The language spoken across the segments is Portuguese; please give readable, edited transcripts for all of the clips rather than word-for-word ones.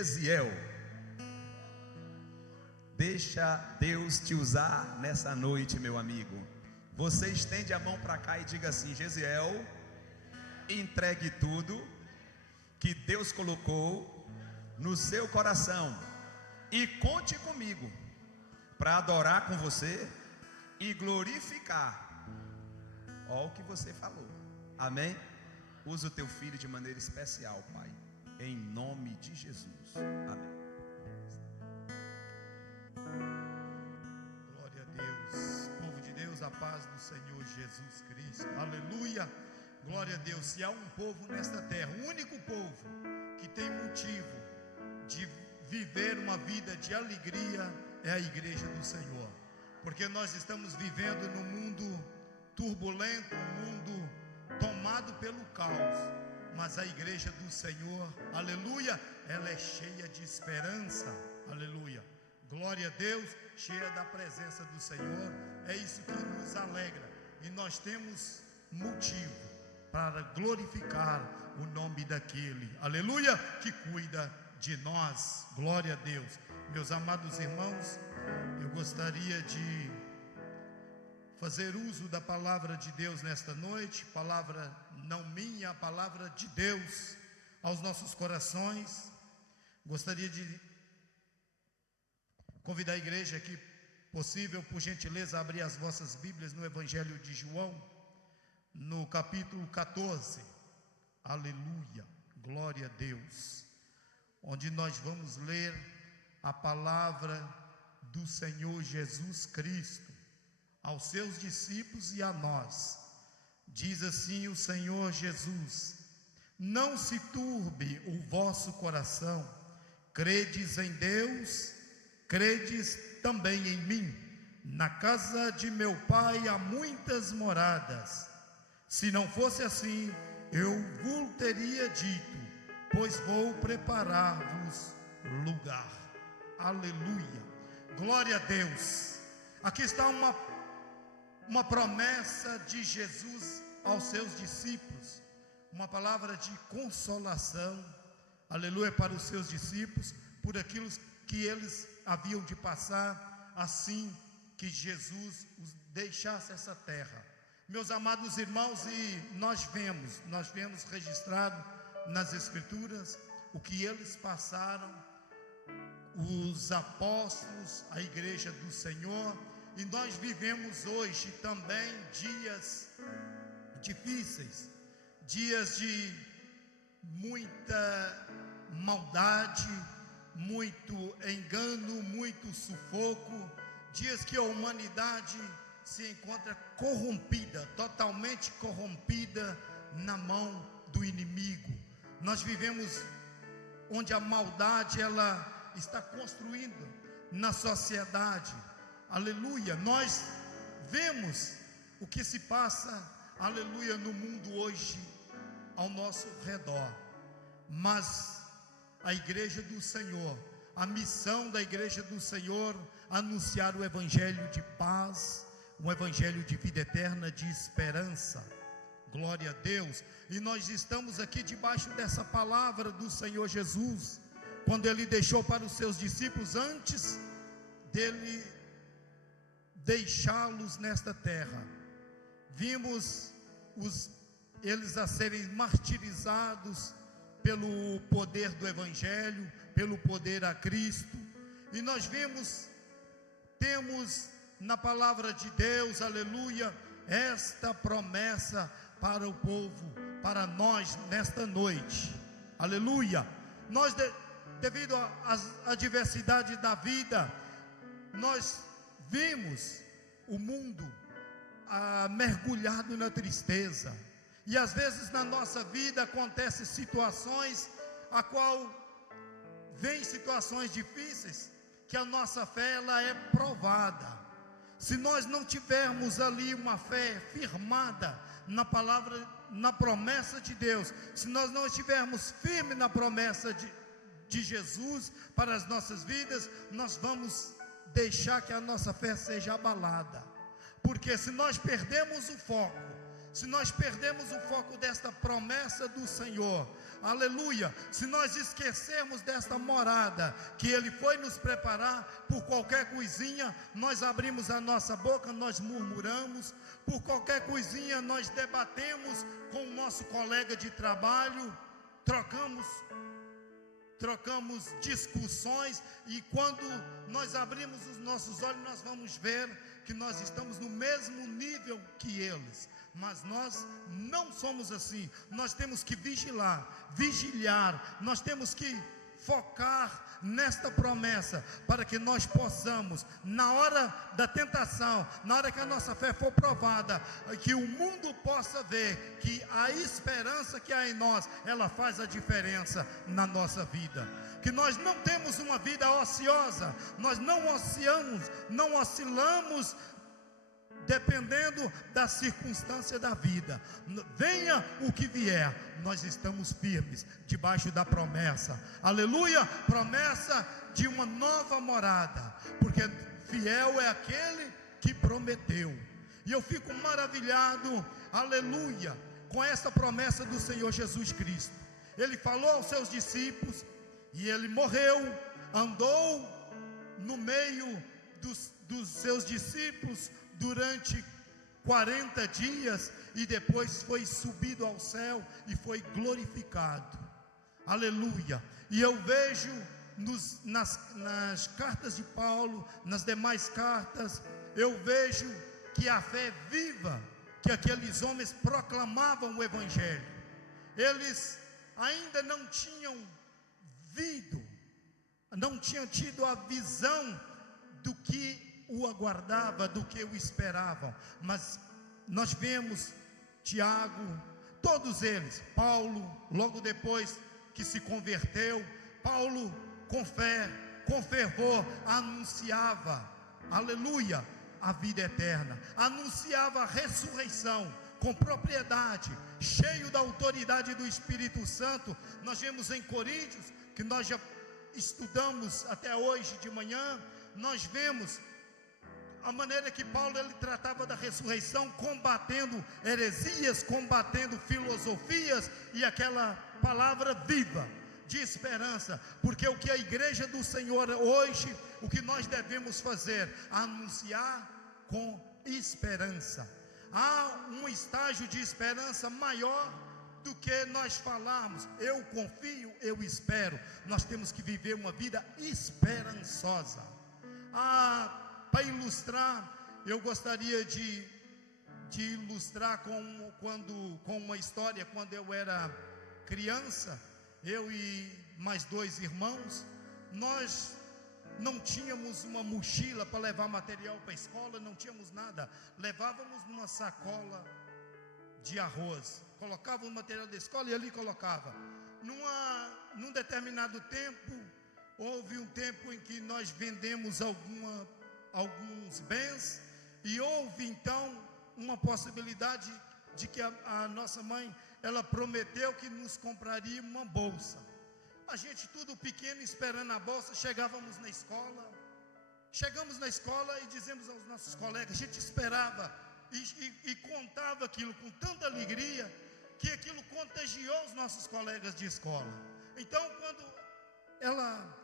Gesiel. Deixa Deus te usar nessa noite, meu amigo. Você estende a mão para cá e diga assim: Gesiel, entregue tudo que Deus colocou no seu coração e conte comigo para adorar com você e glorificar. Olha o que você falou. Amém? Usa o teu filho de maneira especial, Pai, em nome de Jesus. Amém. Glória a Deus. Povo de Deus, a paz do Senhor Jesus Cristo. Aleluia. Glória a Deus. Se há um povo nesta terra, o único povo que tem motivo de viver uma vida de alegria, é a igreja do Senhor. Porque nós estamos vivendo num mundo turbulento, um mundo tomado pelo caos, mas a igreja do Senhor, aleluia, ela é cheia de esperança, aleluia, glória a Deus, cheia da presença do Senhor. É isso que nos alegra, e nós temos motivo para glorificar o nome daquele, aleluia, que cuida de nós. Glória a Deus. Meus amados irmãos, eu gostaria de fazer uso da palavra de Deus nesta noite, palavra não minha, a palavra de Deus aos nossos corações. Gostaria de convidar a igreja aqui, possível, por gentileza, abrir as vossas Bíblias no Evangelho de João, no capítulo 14, aleluia, glória a Deus, onde nós vamos ler a palavra do Senhor Jesus Cristo aos seus discípulos e a nós. Diz assim o Senhor Jesus: não se turbe o vosso coração, credes em Deus, credes também em mim. Na casa de meu Pai há muitas moradas. Se não fosse assim, eu vos teria dito, pois vou preparar-vos lugar. Aleluia, glória a Deus. Aqui está uma promessa de Jesus aos seus discípulos, uma palavra de consolação, aleluia, para os seus discípulos, por aquilo que eles haviam de passar, assim que Jesus os deixasse essa terra. Meus amados irmãos, e nós vemos registrado nas Escrituras o que eles passaram, os apóstolos, a igreja do Senhor, e nós vivemos hoje também dias difíceis, dias de muita maldade, muito engano, muito sufoco, dias que a humanidade se encontra corrompida, totalmente corrompida na mão do inimigo. Nós vivemos onde a maldade ela está construindo na sociedade, aleluia. Nós vemos o que se passa, aleluia, no mundo hoje ao nosso redor, mas a igreja do Senhor, a missão da igreja do Senhor, anunciar o evangelho de paz, um evangelho de vida eterna, de esperança. Glória a Deus. E nós estamos aqui debaixo dessa palavra do Senhor Jesus, quando Ele deixou para os seus discípulos, antes dele deixá-los nesta terra. Vimos eles a serem martirizados pelo poder do evangelho, pelo poder a Cristo. E nós temos na palavra de Deus, aleluia, esta promessa para o povo, para nós nesta noite, aleluia. Nós devido à adversidade da vida, nós vimos o mundo mergulhado na tristeza, e às vezes na nossa vida acontecem situações a qual vem situações difíceis, que a nossa fé ela é provada. Se nós não tivermos ali uma fé firmada na palavra, na promessa de Deus, se nós não estivermos firmes na promessa de Jesus para as nossas vidas, nós vamos deixar que a nossa fé seja abalada. Porque se nós perdemos o foco, se nós perdemos o foco desta promessa do Senhor, aleluia, se nós esquecermos desta morada que Ele foi nos preparar, por qualquer coisinha nós abrimos a nossa boca, nós murmuramos, por qualquer coisinha nós debatemos com o nosso colega de trabalho, trocamos discussões, e quando nós abrimos os nossos olhos, nós vamos ver que nós estamos no mesmo nível que eles. Mas nós não somos assim. Nós temos que vigiar, nós temos que focar nesta promessa, para que nós possamos, na hora da tentação, na hora que a nossa fé for provada, que o mundo possa ver que a esperança que há em nós, ela faz a diferença na nossa vida. Que nós não temos uma vida ociosa, nós não oscilamos dependendo da circunstância da vida. Venha o que vier, nós estamos firmes debaixo da promessa, aleluia, promessa de uma nova morada, porque fiel é aquele que prometeu. E eu fico maravilhado, aleluia, com essa promessa do Senhor Jesus Cristo. Ele falou aos seus discípulos, e ele morreu, andou no meio dos seus discípulos durante 40 dias, e depois foi subido ao céu e foi glorificado, aleluia. E eu vejo nas cartas de Paulo, nas demais cartas, eu vejo que a fé viva, que aqueles homens proclamavam o Evangelho, eles ainda não tinham tido a visão do que o aguardava, do que o esperavam. Mas nós vemos Tiago, todos eles, Paulo, logo depois que se converteu, Paulo com fé, com fervor, anunciava, aleluia, a vida eterna, anunciava a ressurreição com propriedade, cheio da autoridade do Espírito Santo. Nós vemos em Coríntios, que nós já estudamos até hoje de manhã, nós vemos a maneira que Paulo ele tratava da ressurreição, combatendo heresias, combatendo filosofias, e aquela palavra viva de esperança, porque o que a igreja do Senhor hoje, o que nós devemos fazer, anunciar com esperança. Há um estágio de esperança maior do que nós falarmos, eu confio, eu espero. Nós temos que viver uma vida esperançosa. Para ilustrar, eu gostaria de ilustrar com uma história. Quando eu era criança, eu e mais 2 irmãos, nós não tínhamos uma mochila para levar material para a escola, não tínhamos nada, levávamos numa sacola de arroz, colocava o material da escola e ali colocava. Num determinado tempo, houve um tempo em que nós vendemos alguns bens, e houve então uma possibilidade de que a nossa mãe, ela prometeu que nos compraria uma bolsa. A gente tudo pequeno, esperando a bolsa, chegamos na escola e dizemos aos nossos colegas, a gente esperava e contava aquilo com tanta alegria, que aquilo contagiou os nossos colegas de escola. Então, quando ela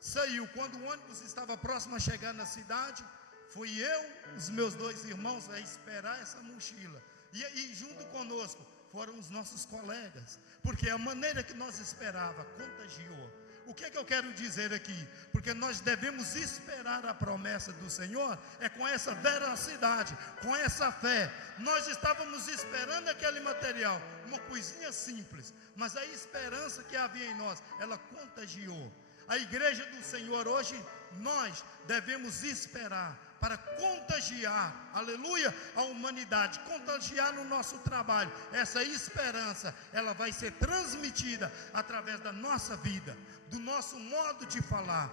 saiu, quando o ônibus estava próximo a chegar na cidade, fui eu, os meus 2 irmãos, a esperar essa mochila, e junto conosco foram os nossos colegas, porque a maneira que nós esperava contagiou. O que é que eu quero dizer aqui? Porque nós devemos esperar a promessa do Senhor, é com essa veracidade, com essa fé. Nós estávamos esperando aquele material, uma coisinha simples, mas a esperança que havia em nós, ela contagiou. A igreja do Senhor hoje, nós devemos esperar para contagiar, aleluia, a humanidade, contagiar no nosso trabalho. Essa esperança, ela vai ser transmitida através da nossa vida, do nosso modo de falar.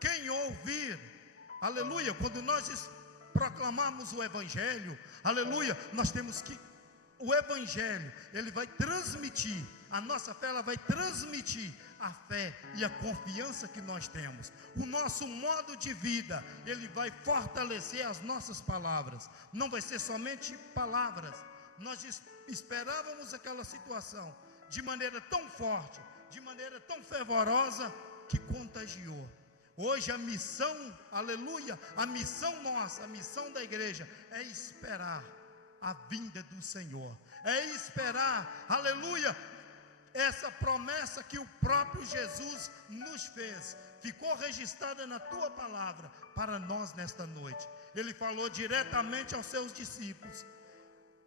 Quem ouvir, aleluia, quando nós proclamarmos o Evangelho, aleluia, nós temos que, o Evangelho, ele vai transmitir, a nossa fé, ela vai transmitir a fé e a confiança que nós temos. O nosso modo de vida, ele vai fortalecer as nossas palavras. Não vai ser somente palavras, nós esperávamos aquela situação de maneira tão forte, de maneira tão fervorosa, que contagiou. Hoje a missão, aleluia, a missão nossa, a missão da igreja é esperar a vinda do Senhor, é esperar, aleluia, essa promessa que o próprio Jesus nos fez, ficou registrada na tua palavra para nós nesta noite. Ele falou diretamente aos seus discípulos,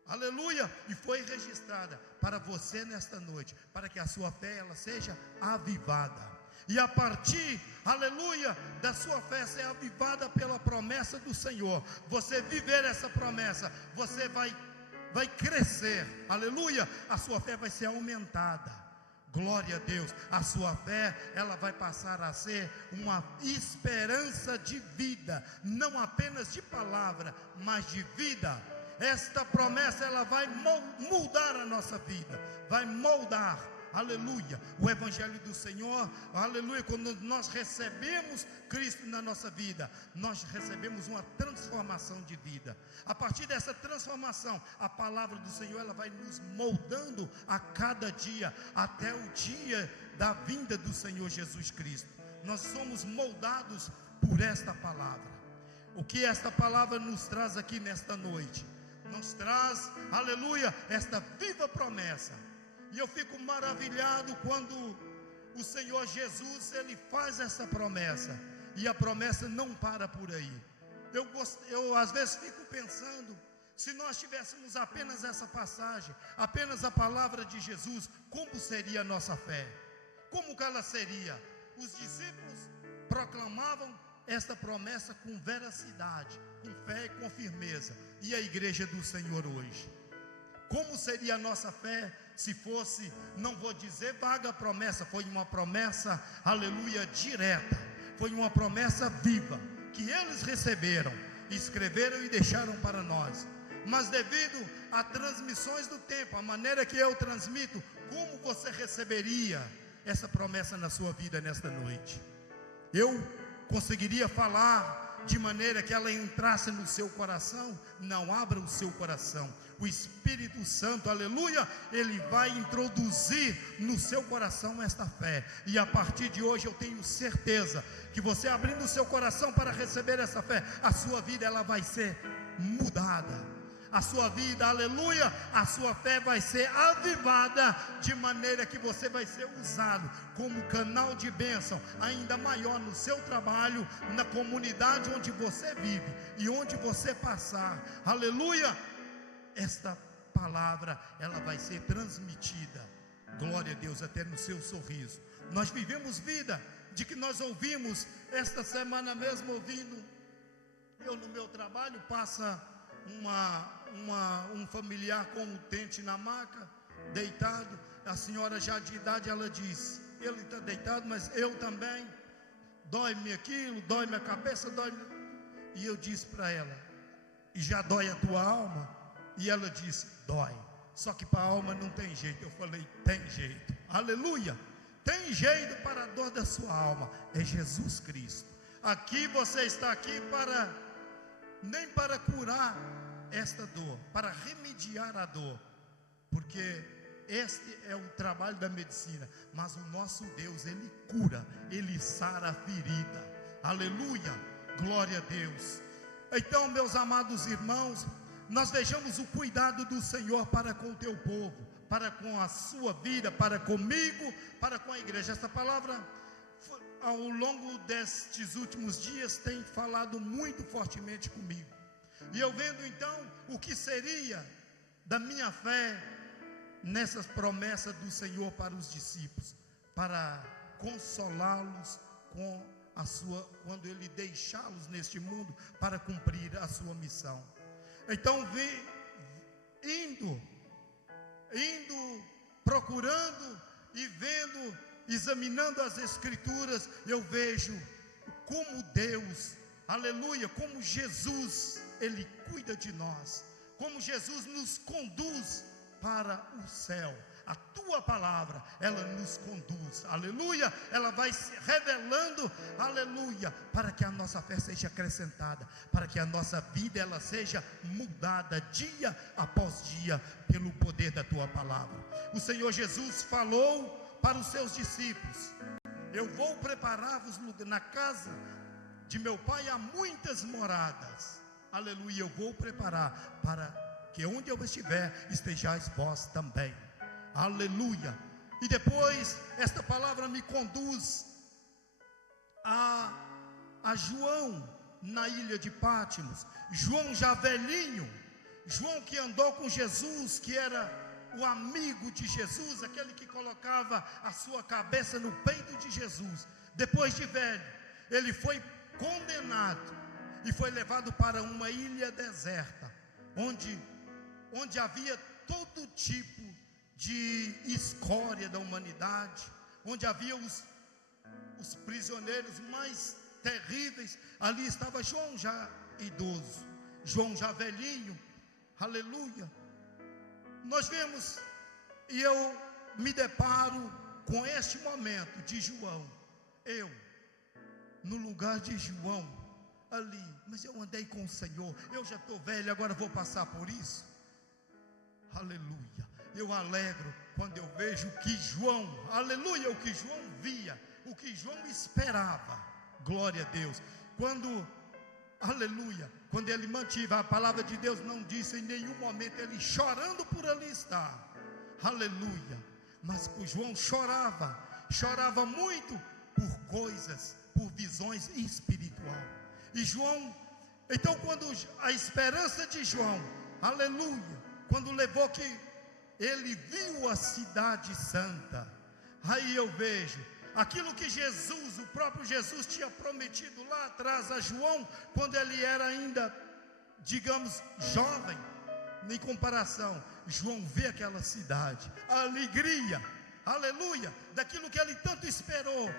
aleluia, e foi registrada para você nesta noite, para que a sua fé ela seja avivada. E a partir, aleluia, da sua fé ser avivada pela promessa do Senhor, você viver essa promessa, você vai crescer, aleluia, a sua fé vai ser aumentada. Glória a Deus, a sua fé, ela vai passar a ser uma esperança de vida, não apenas de palavra, mas de vida. Esta promessa, ela vai moldar a nossa vida, vai moldar, aleluia, o Evangelho do Senhor, aleluia. Quando nós recebemos Cristo na nossa vida, nós recebemos uma transformação de vida. A partir dessa transformação, a palavra do Senhor, ela vai nos moldando a cada dia, até o dia da vinda do Senhor Jesus Cristo. Nós somos moldados por esta palavra. O que esta palavra nos traz aqui nesta noite? Nos traz, aleluia, esta viva promessa. E eu fico maravilhado quando o Senhor Jesus, Ele faz essa promessa, e a promessa não para por aí. Eu às vezes fico pensando, se nós tivéssemos apenas essa passagem, apenas a palavra de Jesus, como seria a nossa fé? Como que ela seria? Os discípulos proclamavam esta promessa com veracidade, com fé e com firmeza. E a igreja do Senhor hoje? Como seria a nossa fé se fosse, não vou dizer vaga promessa, foi uma promessa, aleluia, direta, foi uma promessa viva, que eles receberam, escreveram e deixaram para nós. Mas devido a transmissões do tempo, a maneira que eu transmito, como você receberia essa promessa na sua vida nesta noite? Eu conseguiria falar de maneira que ela entrasse no seu coração? Não, abra o seu coração. O Espírito Santo, aleluia, ele vai introduzir no seu coração esta fé. E a partir de hoje eu tenho certeza que você abrindo o seu coração para receber essa fé, a sua vida ela vai ser mudada. A sua vida, aleluia, a sua fé vai ser avivada, de maneira que você vai ser usado como canal de bênção ainda maior no seu trabalho, na comunidade onde você vive e onde você passar, aleluia. Esta palavra, ela vai ser transmitida, glória a Deus, até no seu sorriso. Nós vivemos vida de que nós ouvimos, esta semana mesmo ouvindo, eu no meu trabalho, passa um familiar com um utente na maca, deitado. A senhora já de idade, ela diz, ele está deitado, mas eu também, dói-me aquilo, dói-me a cabeça, dói-me. E eu disse para ela, e já dói a tua alma? E ela disse, dói, só que para a alma não tem jeito. Eu falei, tem jeito, aleluia, tem jeito para a dor da sua alma, é Jesus Cristo. Aqui você está aqui nem para curar esta dor, para remediar a dor, porque este é o trabalho da medicina, mas o nosso Deus, Ele cura, Ele sara a ferida, aleluia, glória a Deus. Então, meus amados irmãos, nós vejamos o cuidado do Senhor para com o teu povo, para com a sua vida, para comigo, para com a igreja. Esta palavra, ao longo destes últimos dias, tem falado muito fortemente comigo. E eu vendo então o que seria da minha fé nessas promessas do Senhor para os discípulos, para consolá-los com a sua, quando Ele deixá-los neste mundo para cumprir a sua missão. Então indo, procurando e vendo, examinando as Escrituras, eu vejo como Deus, aleluia, como Jesus, Ele cuida de nós, como Jesus nos conduz para o céu, a tua palavra, ela nos conduz, aleluia, ela vai se revelando, aleluia, para que a nossa fé seja acrescentada, para que a nossa vida ela seja mudada dia após dia, pelo poder da tua palavra. O Senhor Jesus falou para os seus discípulos: eu vou preparar-vos lugar, na casa de meu Pai há muitas moradas, aleluia, eu vou preparar para que onde eu estiver, estejais vós também, aleluia. E depois, esta palavra me conduz a João, na ilha de Pátimos. João já velhinho, João que andou com Jesus, que era o amigo de Jesus, aquele que colocava a sua cabeça no peito de Jesus. Depois de velho, ele foi condenado e foi levado para uma ilha deserta, onde havia todo tipo de escória da humanidade, onde havia os prisioneiros mais terríveis. Ali estava João já idoso, João já velhinho, aleluia. Nós vemos, e eu me deparo com este momento de João, eu no lugar de João ali, mas eu andei com o Senhor, eu já estou velho, agora vou passar por isso, aleluia. Eu alegro quando eu vejo que João, aleluia, o que João via, o que João esperava, glória a Deus, aleluia, quando ele mantive, a palavra de Deus não disse em nenhum momento ele chorando por ali estar, aleluia, mas o João chorava muito por coisas, por visões espiritual. E João, então quando a esperança de João, aleluia, quando levou que ele viu a cidade santa, aí eu vejo aquilo que Jesus, o próprio Jesus tinha prometido lá atrás a João, quando ele era ainda, digamos, jovem, em comparação, João vê aquela cidade, a alegria, aleluia, daquilo que ele tanto esperou,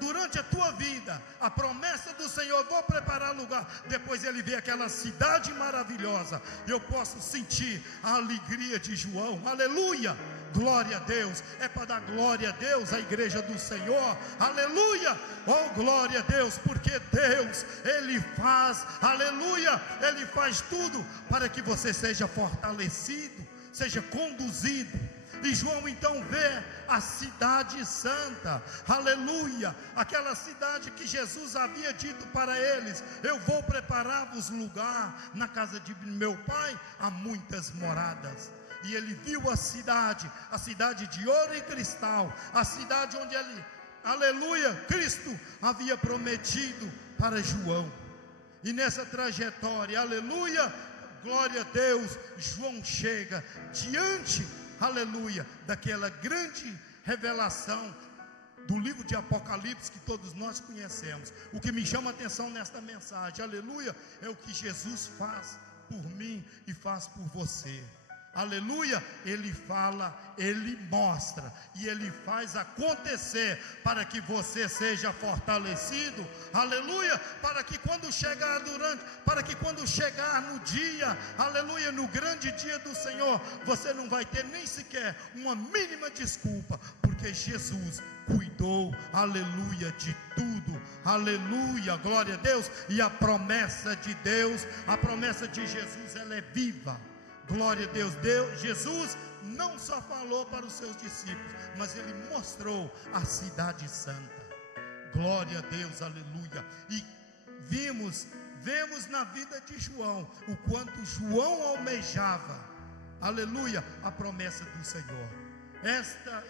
durante a tua vida, a promessa do Senhor, vou preparar lugar, depois ele vê aquela cidade maravilhosa, eu posso sentir a alegria de João, aleluia, glória a Deus, é para dar glória a Deus, a igreja do Senhor, aleluia, oh glória a Deus, porque Deus, Ele faz, aleluia, Ele faz tudo para que você seja fortalecido, seja conduzido. E João então vê a cidade santa, aleluia, aquela cidade que Jesus havia dito para eles: eu vou preparar-vos lugar, na casa de meu Pai há muitas moradas. E ele viu a cidade de ouro e cristal, a cidade onde ele, aleluia, Cristo havia prometido para João. E nessa trajetória, aleluia, glória a Deus, João chega diante, aleluia, daquela grande revelação do livro de Apocalipse que todos nós conhecemos. O que me chama a atenção nesta mensagem, aleluia, é o que Jesus faz por mim e faz por você. Aleluia, Ele fala, Ele mostra e Ele faz acontecer para que você seja fortalecido, aleluia, para que quando chegar no dia, aleluia, no grande dia do Senhor, você não vai ter nem sequer uma mínima desculpa, porque Jesus cuidou, aleluia, de tudo, aleluia, glória a Deus. E a promessa de Deus, a promessa de Jesus, ela é viva. Glória a Deus, Jesus não só falou para os seus discípulos, mas Ele mostrou a cidade santa. Glória a Deus, aleluia. E vemos na vida de João, o quanto João almejava, aleluia, a promessa do Senhor.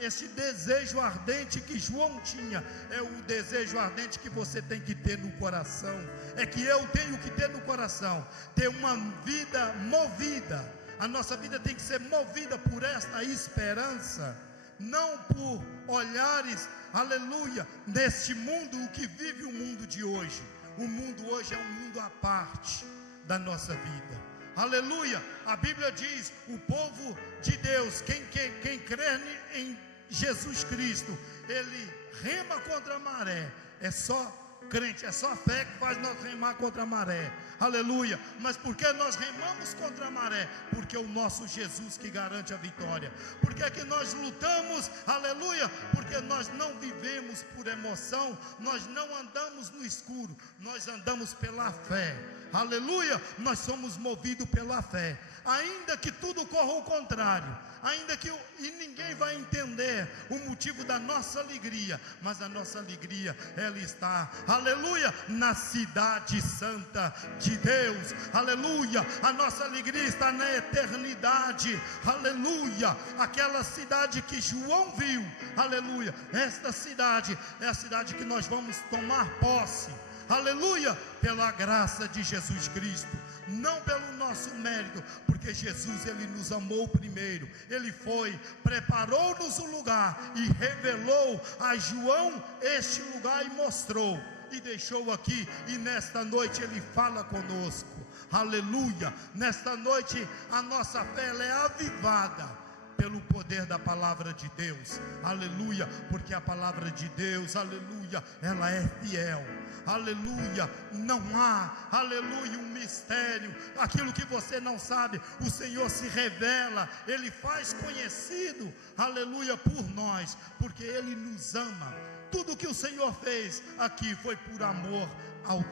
Este desejo ardente que João tinha, é o desejo ardente que você tem que ter no coração, é que eu tenho que ter no coração, ter uma vida movida. A nossa vida tem que ser movida por esta esperança, não por olhares, aleluia, neste mundo, o que vive o mundo de hoje. O mundo hoje é um mundo à parte da nossa vida, aleluia. A Bíblia diz, o povo de Deus, quem crê em Jesus Cristo, ele rema contra a maré, é só crente, é só a fé que faz nós remar contra a maré, aleluia. Mas por que nós remamos contra a maré? Porque é o nosso Jesus que garante a vitória. Por que é que nós lutamos, aleluia? Porque nós não vivemos por emoção, nós não andamos no escuro, nós andamos pela fé, aleluia. Nós somos movidos pela fé, ainda que tudo corra ao contrário, ainda que ninguém vai entender o motivo da nossa alegria, mas a nossa alegria, ela está, aleluia, na cidade santa de Deus, aleluia. A nossa alegria está na eternidade, aleluia. Aquela cidade que João viu, aleluia, esta cidade é a cidade que nós vamos tomar posse, aleluia, pela graça de Jesus Cristo, não pelo nosso mérito, porque Jesus, ele nos amou primeiro, ele foi, preparou-nos o lugar e revelou a João este lugar e mostrou, e deixou aqui, e nesta noite ele fala conosco, aleluia. Nesta noite a nossa fé, ela é avivada pelo poder da palavra de Deus, aleluia, porque a palavra de Deus, aleluia, ela é fiel, aleluia. Não há, aleluia, um mistério, aquilo que você não sabe, o Senhor se revela, Ele faz conhecido, aleluia, por nós, porque Ele nos ama. Tudo que o Senhor fez aqui foi por amor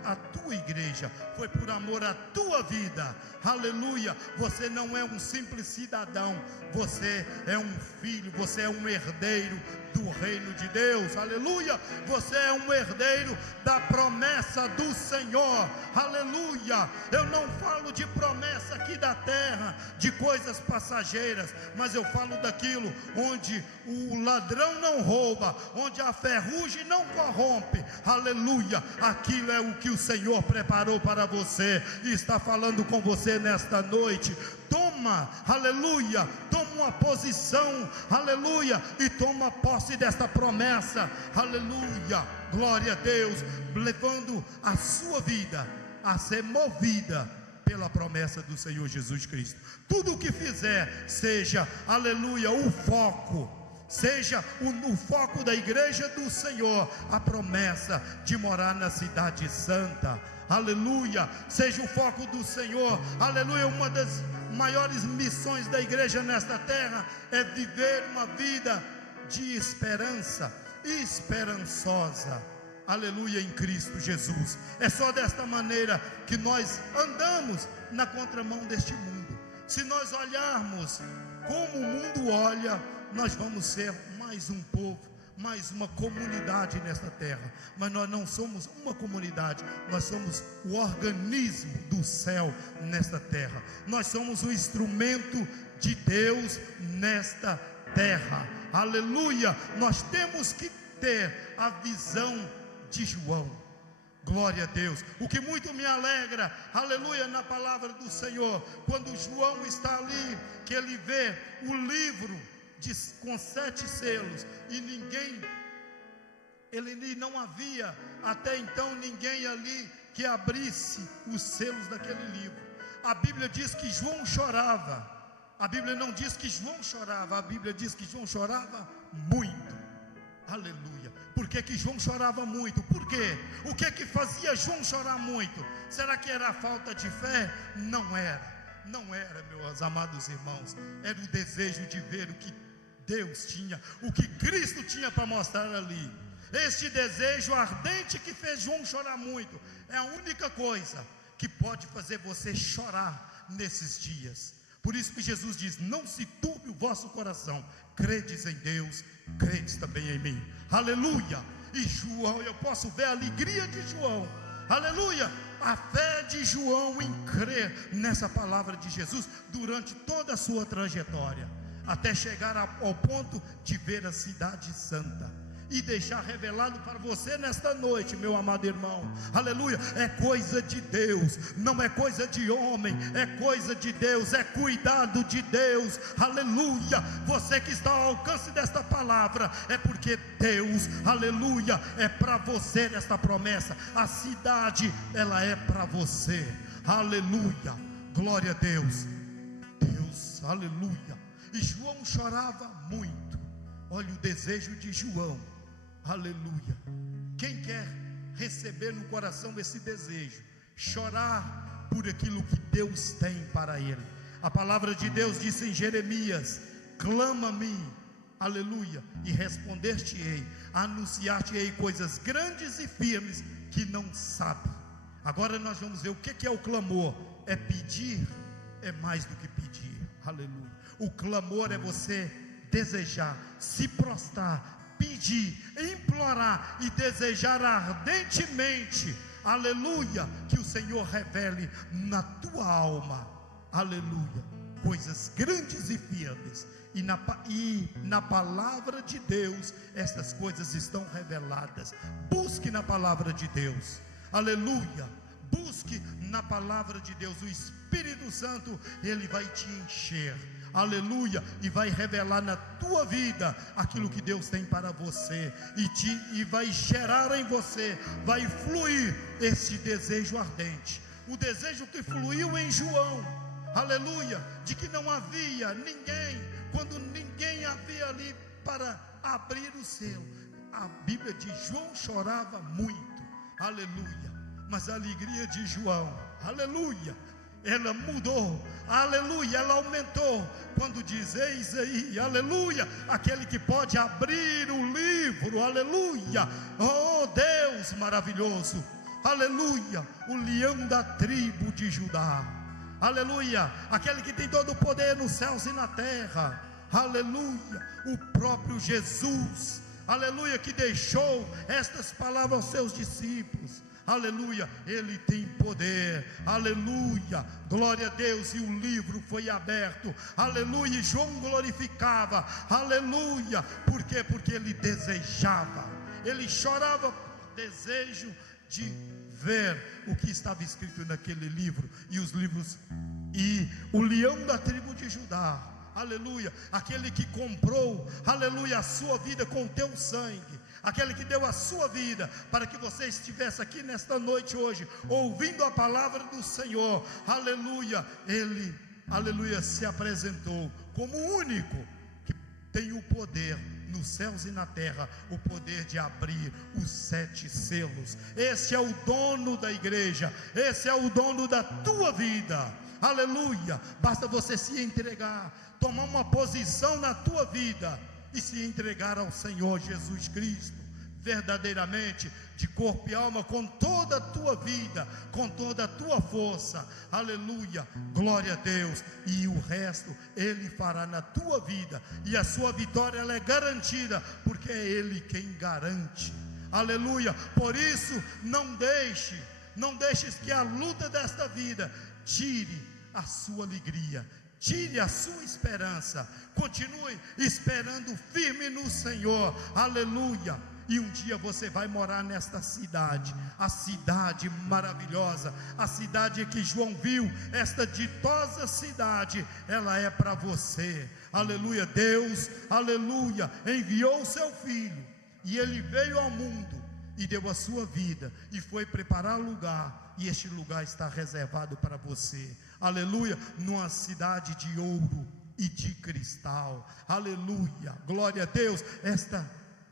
à tua igreja, foi por amor à tua vida, aleluia. Você não é um simples cidadão, você é um filho, você é um herdeiro do reino de Deus, aleluia. Você é um herdeiro da promessa do Senhor, aleluia. Eu não falo de promessa aqui da terra, de coisas passageiras, mas eu falo daquilo onde o ladrão não rouba, onde a ferrugem não corrompe, aleluia. Aquilo é o que o Senhor preparou para você e está falando com você nesta noite. Toma, aleluia, toma uma posição, aleluia, e toma posse desta promessa, aleluia, glória a Deus, levando a sua vida a ser movida pela promessa do Senhor Jesus Cristo. Tudo o que fizer, seja, aleluia, o foco, seja o foco da igreja do Senhor, a promessa de morar na cidade santa, aleluia, seja o foco do Senhor, aleluia. Uma das maiores missões da igreja nesta terra é viver uma vida de esperança, esperançosa, aleluia, em Cristo Jesus. É só desta maneira que nós andamos na contramão deste mundo. Se nós olharmos como o mundo olha, nós vamos ser mais um povo, mais uma comunidade nesta terra. Mas nós não somos uma comunidade, nós somos o organismo do céu nesta terra. Nós somos o instrumento de Deus nesta terra, aleluia. Nós temos que ter a visão de João, glória a Deus. O que muito me alegra, aleluia, na palavra do Senhor, quando João está ali, que ele vê o livro com 7 selos, e ele não havia até então ninguém ali que abrisse os selos daquele livro. A Bíblia diz que João chorava. A Bíblia não diz que João chorava, a Bíblia diz que João chorava muito, aleluia. Por que que João chorava muito? Por quê? O que que fazia João chorar muito? Será que era a falta de fé? Não era, meus amados irmãos. Era o desejo de ver o que Deus tinha, o que Cristo tinha para mostrar ali. Este desejo ardente que fez João chorar muito é a única coisa que pode fazer você chorar nesses dias. Por isso que Jesus diz: não se turbe o vosso coração, credes em Deus, credes também em mim, aleluia. E João, eu posso ver a alegria de João, aleluia, a fé de João em crer nessa palavra de Jesus durante toda a sua trajetória, até chegar ao ponto de ver a cidade santa e deixar revelado para você nesta noite, meu amado irmão, aleluia. É coisa de Deus, não é coisa de homem, é coisa de Deus, é cuidado de Deus, aleluia. Você que está ao alcance desta palavra, é porque Deus, aleluia, é para você nesta promessa. A cidade, ela é para você, aleluia, glória a Deus, aleluia. E João chorava muito. Olha o desejo de João, aleluia. Quem quer receber no coração esse desejo, chorar por aquilo que Deus tem para ele. A palavra de Deus disse em Jeremias: clama-me, aleluia, e responder-te-ei, anunciar-te-ei coisas grandes e firmes que não sabe. Agora nós vamos ver o que é o clamor. É pedir, é mais do que pedir, aleluia. O clamor é você desejar, se prostrar, pedir, implorar e desejar ardentemente, aleluia, que o Senhor revele na tua alma, aleluia, coisas grandes e firmes. E na palavra de Deus estas coisas estão reveladas. Busque na palavra de Deus, aleluia. Busque na palavra de Deus. O Espírito Santo, ele vai te encher, aleluia, e vai revelar na tua vida aquilo que Deus tem para você, e vai gerar em você, vai fluir esse desejo ardente, o desejo que fluiu em João, aleluia, de que não havia ninguém, quando ninguém havia ali para abrir o selo. A Bíblia diz: João chorava muito, aleluia, mas a alegria de João, aleluia, ela mudou, aleluia, ela aumentou, quando diz: eis aí, aleluia, aquele que pode abrir o livro, aleluia, oh Deus maravilhoso, aleluia, o leão da tribo de Judá, aleluia, aquele que tem todo o poder nos céus e na terra, aleluia, o próprio Jesus, aleluia, que deixou estas palavras aos seus discípulos, aleluia, ele tem poder, aleluia, glória a Deus. E o livro foi aberto, aleluia, e João glorificava, aleluia, por quê? Porque ele desejava, ele chorava por desejo de ver o que estava escrito naquele livro, e os livros, e o leão da tribo de Judá, aleluia, aquele que comprou, aleluia, a sua vida com o teu sangue, aquele que deu a sua vida para que você estivesse aqui nesta noite hoje, ouvindo a palavra do Senhor, aleluia, ele, aleluia, se apresentou como o único que tem o poder nos céus e na terra, o poder de abrir os 7 selos. Esse é o dono da igreja, esse é o dono da tua vida, aleluia. Basta você se entregar, tomar uma posição na tua vida e se entregar ao Senhor Jesus Cristo, verdadeiramente, de corpo e alma, com toda a tua vida, com toda a tua força, aleluia, glória a Deus, e o resto Ele fará na tua vida, e a sua vitória ela é garantida, porque é Ele quem garante, aleluia. Por isso, não deixes que a luta desta vida tire a sua alegria, tire a sua esperança, continue esperando firme no Senhor, aleluia. E um dia você vai morar nesta cidade, a cidade maravilhosa, a cidade que João viu, esta ditosa cidade, ela é para você, aleluia. Deus, aleluia, enviou o seu filho, e ele veio ao mundo, e deu a sua vida, e foi preparar lugar, e este lugar está reservado para você, aleluia, numa cidade de ouro e de cristal, aleluia, glória a Deus.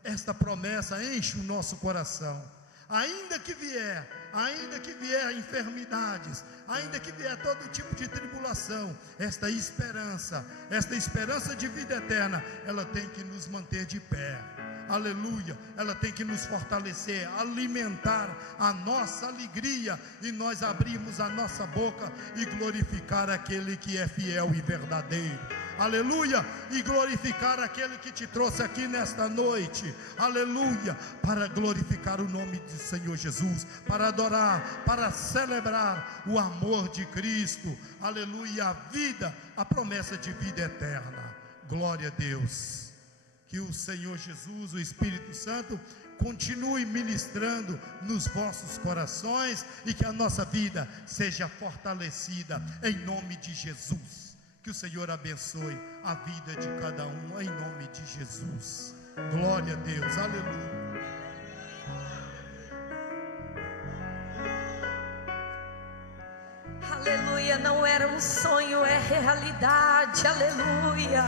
Esta promessa enche o nosso coração, ainda que vier enfermidades, ainda que vier todo tipo de tribulação, esta esperança de vida eterna, ela tem que nos manter de pé, aleluia, ela tem que nos fortalecer, alimentar a nossa alegria, e nós abrirmos a nossa boca e glorificar aquele que é fiel e verdadeiro, aleluia, e glorificar aquele que te trouxe aqui nesta noite, aleluia, para glorificar o nome do Senhor Jesus, para adorar, para celebrar o amor de Cristo, aleluia, a vida, a promessa de vida eterna, glória a Deus. Que o Senhor Jesus, o Espírito Santo, continue ministrando nos vossos corações, e que a nossa vida seja fortalecida em nome de Jesus. Que o Senhor abençoe a vida de cada um em nome de Jesus. Glória a Deus, aleluia. Aleluia, não era um sonho, é realidade, aleluia.